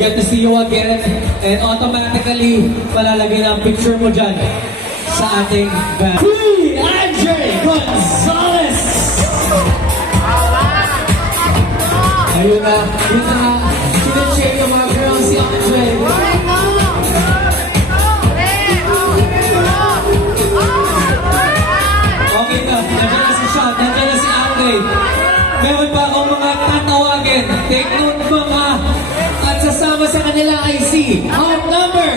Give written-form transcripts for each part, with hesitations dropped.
get to see you again. And automatically, malalagay na ang picture mo dyan sa ating band. Free Andre Gonzalez! Ayun na, yun na. Sinashake yung mga girls si Andre. Okay na, nandiyan na si Sean, nandiyan na si Andre. Meron pa akong mga tatawagin. Take note mga at sasama sa kanila ay si our number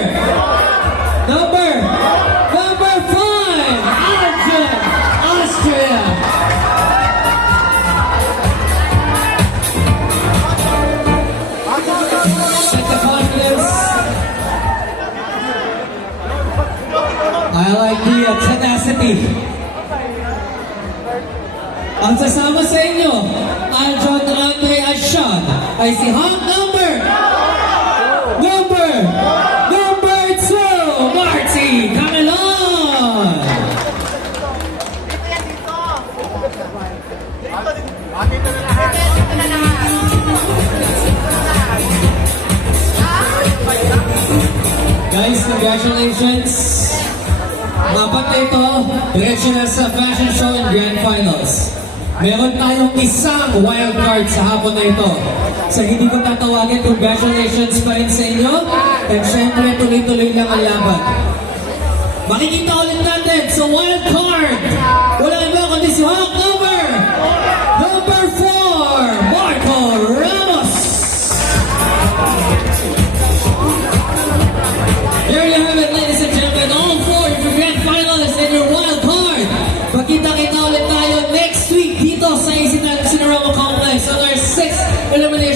5, Arjun, Austria. Set the confidence. I like the tenacity. Ang sasama sa inyo, Arjun, Andre, at Sean, ay si hot number 2, Marty Canelon! Guys, congratulations! Dapat ito, diretso na sa fashion show and grand finals. Meron tayong isang wildcard sa hapon na ito. Sa hindi ko tatawagin, congratulations pa rin sa inyo. And syempre, tuloy-tuloy lang ang laban. Makikita ulit natin sa wildcard. Wala iba kundi si Hawk number 4, Marco Ramos. There you have it, ladies and gentlemen. All 4 of your grand finalists in your wildcard. Magkita-kita ulit tayo next week dito sa Isitan Cinerama Complex on our 6th elimination